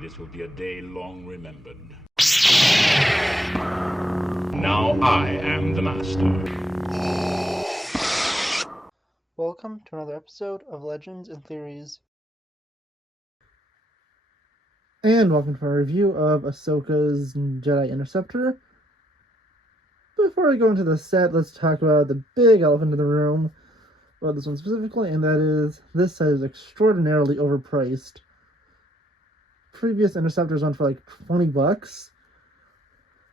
This will be a day long remembered. Now I am the master. Welcome to another episode of Legends and Theories. And welcome to our review of Ahsoka's Jedi Interceptor. Before we go into the set, let's talk about the big elephant in the room, about this one specifically, and that is, this set is extraordinarily overpriced. Previous Interceptors went for like $20.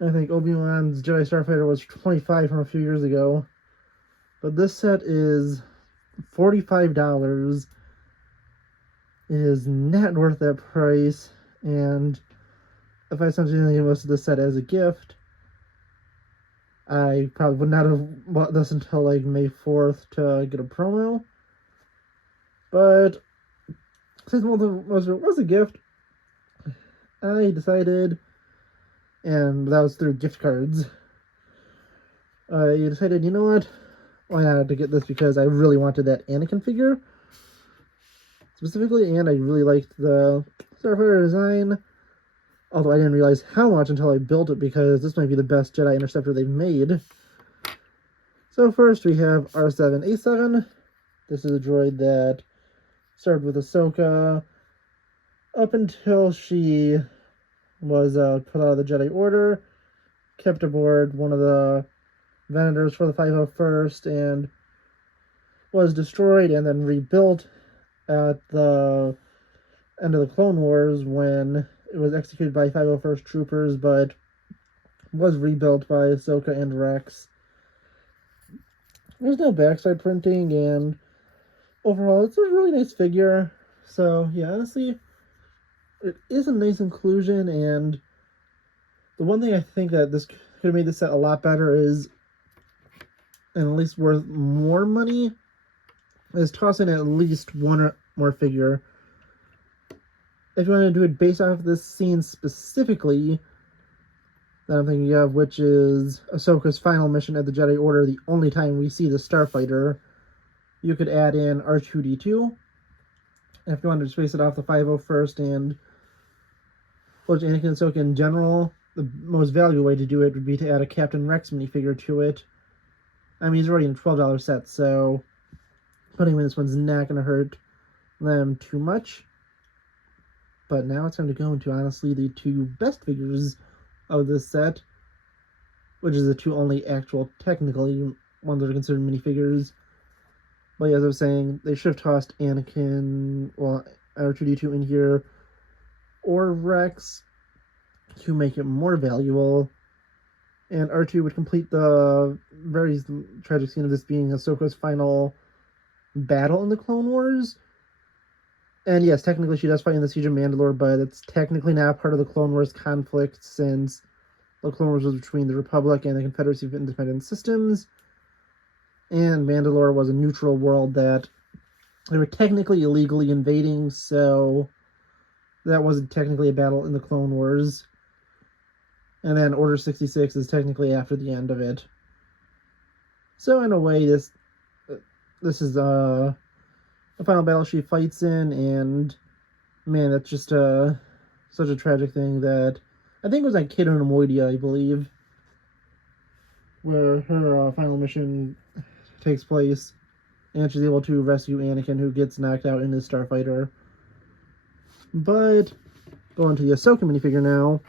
I think Obi-Wan's Jedi Starfighter was $25 from a few years ago. But this set is $45. It is not worth that price, and if I essentially didn't give most of this set as a gift, I probably would not have bought this until like May 4th to get a promo. But since most of it was a gift, I decided, and that was through gift cards, I decided, you know what, why not to get this, because I really wanted that Anakin figure specifically, and I really liked the Starfighter design, although I didn't realize how much until I built it, because this might be the best Jedi Interceptor they've made. So first we have R7-A7. This is a droid that started with Ahsoka up until she was put out of the Jedi Order, kept aboard one of the vendors for the 501st, and was destroyed and then rebuilt at the end of the Clone Wars when it was executed by 501st troopers, but was rebuilt by Ahsoka and Rex. There's no backside printing, and overall it's a really nice figure. So yeah, honestly, it is a nice inclusion, and the one thing I think that this could have made this set a lot better is, and at least worth more money, is tossing at least one more figure. If you want to do it based off of this scene specifically that I'm thinking of, which is Ahsoka's final mission at the Jedi Order, the only time we see the Starfighter, you could add in R2-D2. If you wanted to base it off the 501st and Anakin and Ahsoka in general, the most valuable way to do it would be to add a Captain Rex minifigure to it. I mean, he's already in a $12 set, so putting him in this one's not going to hurt them too much. But now it's time to go into, honestly, the two best figures of this set, which is the two only actual, technically, ones that are considered minifigures. But yeah, as I was saying, they should have tossed Anakin, well, R2-D2 in here, or Rex, to make it more valuable. And R2 would complete the very tragic scene of this being Ahsoka's final battle in the Clone Wars. And yes, technically she does fight in the Siege of Mandalore, but it's technically not part of the Clone Wars conflict, since the Clone Wars was between the Republic and the Confederacy of Independent Systems, and Mandalore was a neutral world that they were technically illegally invading, so that wasn't technically a battle in the Clone Wars. And then Order 66 is technically after the end of it. So in a way, this is a final battle she fights in, and man, that's just such a tragic thing that I think it was like Kato Moidia, I believe, where her final mission takes place, and she's able to rescue Anakin, who gets knocked out in his Starfighter. But going to the Ahsoka minifigure now.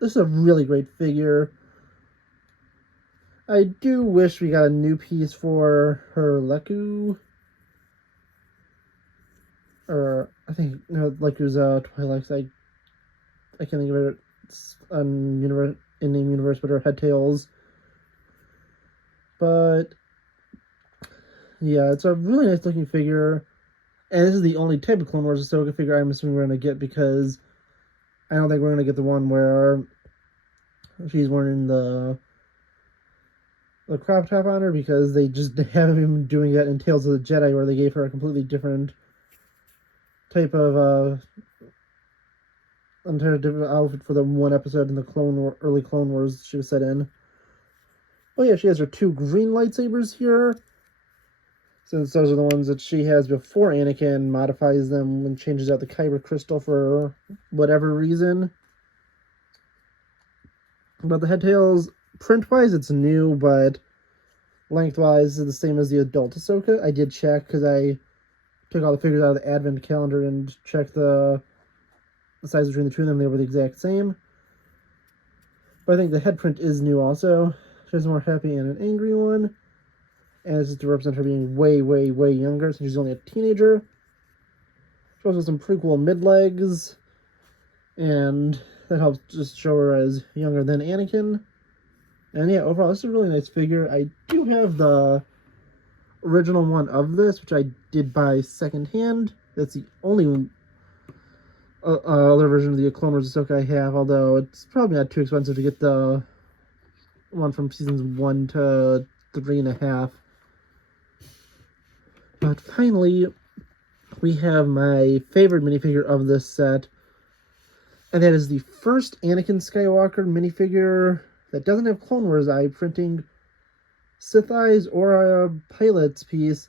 This is a really great figure. I do wish we got a new piece for her Leku. Or, I think, no, Leku's Twi'leks. I can't think of it. It's in name universe, but her head tails. But yeah, it's a really nice looking figure. And this is the only type of Clone Wars Ahsoka figure I'm assuming we're going to get, because I don't think we're going to get the one where she's wearing the crop top on her, because they just haven't been doing that in Tales of the Jedi, where they gave her a completely different type of entirely different outfit for the one episode in the early Clone Wars she was set in. Oh yeah, she has her two green lightsabers here. since those are the ones that she has before Anakin modifies them and changes out the kyber crystal for whatever reason. But the head tails, print-wise, it's new, but lengthwise is the same as the adult Ahsoka. I did check because I took all the figures out of the advent calendar and checked the size between the two of them. They were the exact same. But I think the head print is new also. She's a more happy and an angry one. And this is to represent her being way, way, way younger since she's only a teenager. She also has some pretty cool mid-legs. And that helps just show her as younger than Anakin. And yeah, overall, this is a really nice figure. I do have the original one of this, which I did buy secondhand. That's the only other version of the Clone Wars Ahsoka I have, although it's probably not too expensive to get the one from seasons 1 to 3.5. But finally, we have my favorite minifigure of this set, and that is the first Anakin Skywalker minifigure that doesn't have Clone Wars eye printing, Sith eyes, or a pilot's piece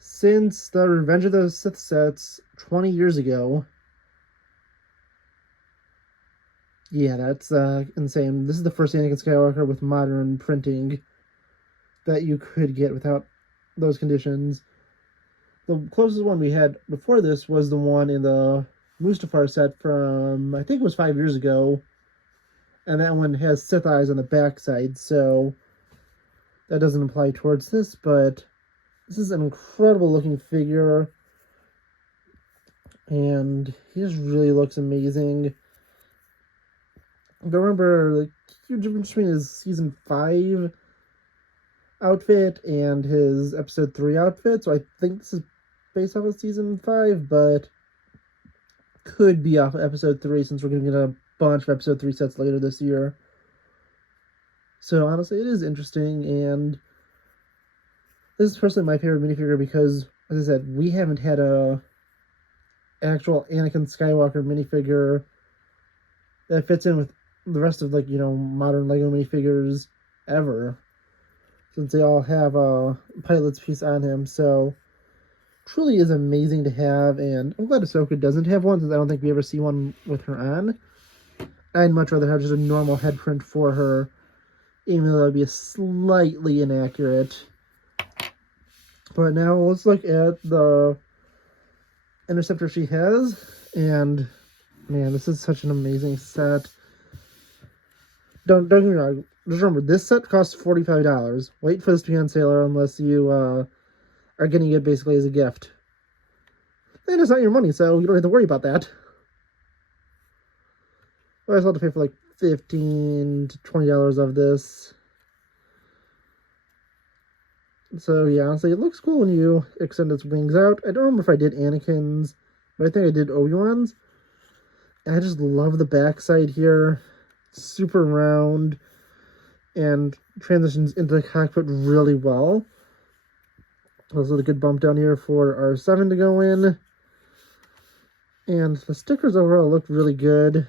since the Revenge of the Sith sets 20 years ago. Yeah, that's insane. This is the first Anakin Skywalker with modern printing that you could get without those conditions. The closest one we had before this was the one in the Mustafar set from, I think it was 5 years ago. And that one has Sith eyes on the backside, so that doesn't apply towards this, but this is an incredible looking figure. And he just really looks amazing. I remember the huge difference between his season 5 outfit and his episode 3 outfit. So I think this is based off of season 5, but could be off of episode 3 since we're going to get a bunch of episode 3 sets later this year. So honestly, it is interesting, and this is personally my favorite minifigure because, as I said, we haven't had a actual Anakin Skywalker minifigure that fits in with the rest of, like, you know, modern Lego minifigures ever, since they all have a pilot's piece on him. So truly is amazing to have, and I'm glad Ahsoka doesn't have one, since I don't think we ever see one with her on. I'd much rather have just a normal head print for her, even though that would be slightly inaccurate. But now let's look at the Interceptor she has, and man, this is such an amazing set. Don't get me wrong, just remember, this set costs $45. Wait for this to be on sale unless you are getting it basically as a gift. And it's not your money, so you don't have to worry about that. But I still have to pay for like $15 to $20 of this. So yeah, honestly, it looks cool when you extend its wings out. I don't remember if I did Anakin's, but I think I did Obi-Wan's. And I just love the backside here. Super round and transitions into the cockpit really well. Also a good bump down here for our 7 to go in. And the stickers overall look really good.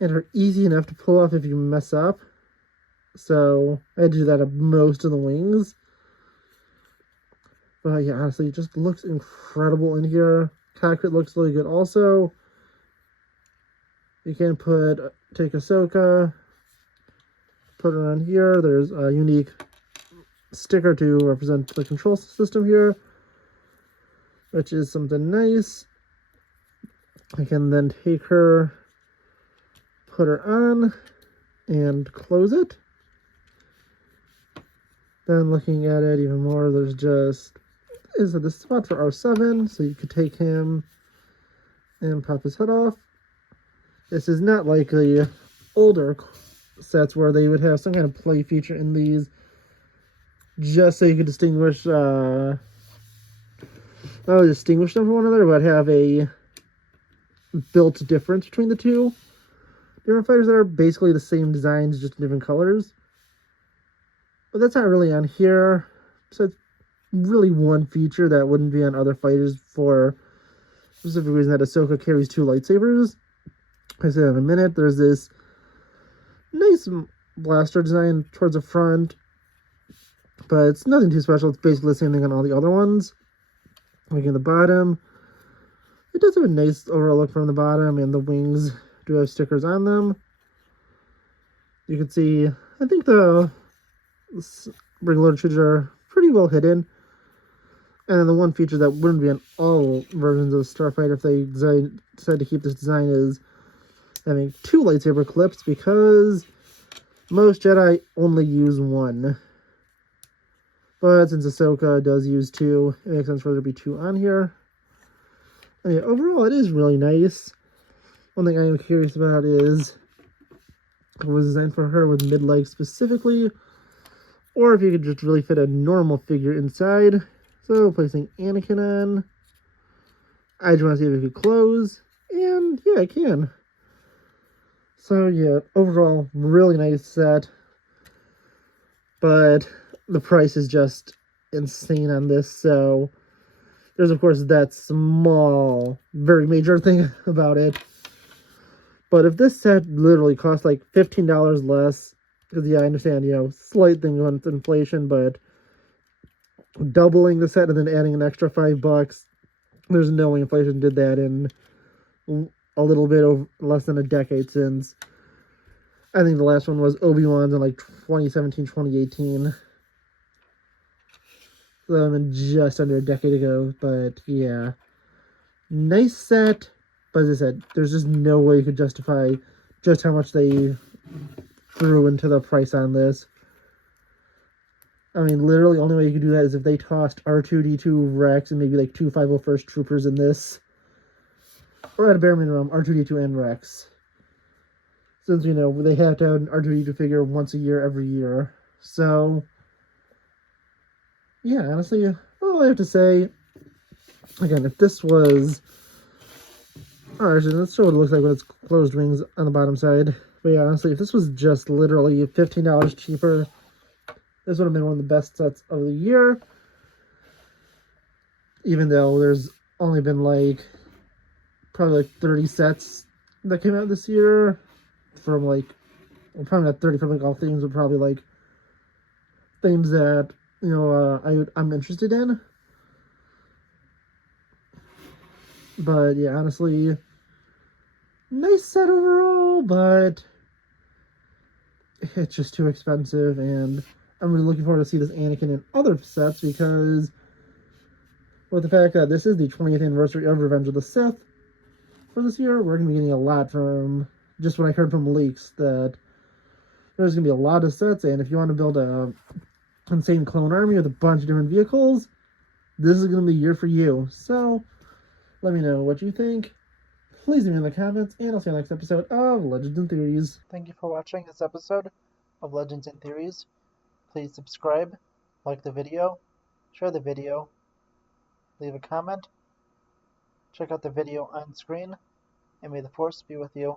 And are easy enough to pull off if you mess up. So I do that at most of the wings. But yeah, honestly, it just looks incredible in here. Cockpit looks really good also. You can take Ahsoka, put her on here. There's a unique sticker to represent the control system here, which is something nice. I can then take her, put her on, and close it. Then looking at it even more, there's just this spot for R7, so you could take him and pop his head off. This is not like the older sets where they would have some kind of play feature in these, just so you could distinguish, not only distinguish them from one another, but have a built difference between the two different fighters that are basically the same designs, just different colors. But that's not really on here, so it's really one feature that wouldn't be on other fighters for the specific reason that Ahsoka carries 2 lightsabers. I say that in a minute. There's this nice blaster design towards the front, but it's nothing too special. It's basically the same thing on all the other ones. Like in the bottom, it does have a nice overall look from the bottom, and the wings do have stickers on them. You can see, I think the regular shooters are pretty well hidden. And then the one feature that wouldn't be on all versions of Starfighter if they decided to keep this design is having 2 lightsaber clips, because most Jedi only use 1. But since Ahsoka does use 2, it makes sense for there to be 2 on here. And yeah, overall, it is really nice. One thing I am curious about is if it was designed for her with mid-leg specifically, or if you could just really fit a normal figure inside. So, placing Anakin on. I just want to see if it could close. And, yeah, it can. So, yeah, overall, really nice set. But the price is just insane on this. So, there's, of course, that small, very major thing about it. But if this set literally cost like $15 less, because, yeah, I understand, slight thing on inflation, but doubling the set and then adding an extra $5, there's no way inflation did that in a little bit over less than a decade, since I think the last one was Obi-Wan's in like 2017, 2018. So I mean, just under a decade ago. But yeah, nice set. But as I said, there's just no way you could justify just how much they threw into the price on this. I mean, literally, the only way you could do that is if they tossed R2-D2, Rex, and maybe like 2 501st Troopers in this. Or at a bare minimum, R2-D2 and Rex. Since, they have to have an R2-D2 figure once a year, every year. So, yeah, honestly, all I have to say, again, if this was... Alright, actually, let's show what it looks like with its closed wings on the bottom side. But yeah, honestly, if this was just literally $15 cheaper, this would have been one of the best sets of the year. Even though there's only been probably like 30 sets that came out this year. From well, probably not 30 from all themes, but probably themes that, I'm interested in. But yeah, honestly, nice set overall, but it's just too expensive, and I'm really looking forward to see this Anakin in other sets, because with the fact that this is the 20th anniversary of Revenge of the Sith for this year, we're going to be getting a lot from, just what I heard from leaks, that there's going to be a lot of sets, and if you want to build a insane clone army with a bunch of different vehicles, this is going to be the year for you. So, let me know what you think. Please leave me in the comments, and I'll see you next episode of Legends and Theories. Thank you for watching this episode of Legends and Theories. Please subscribe, like the video, share the video, leave a comment, check out the video on screen, and may the Force be with you.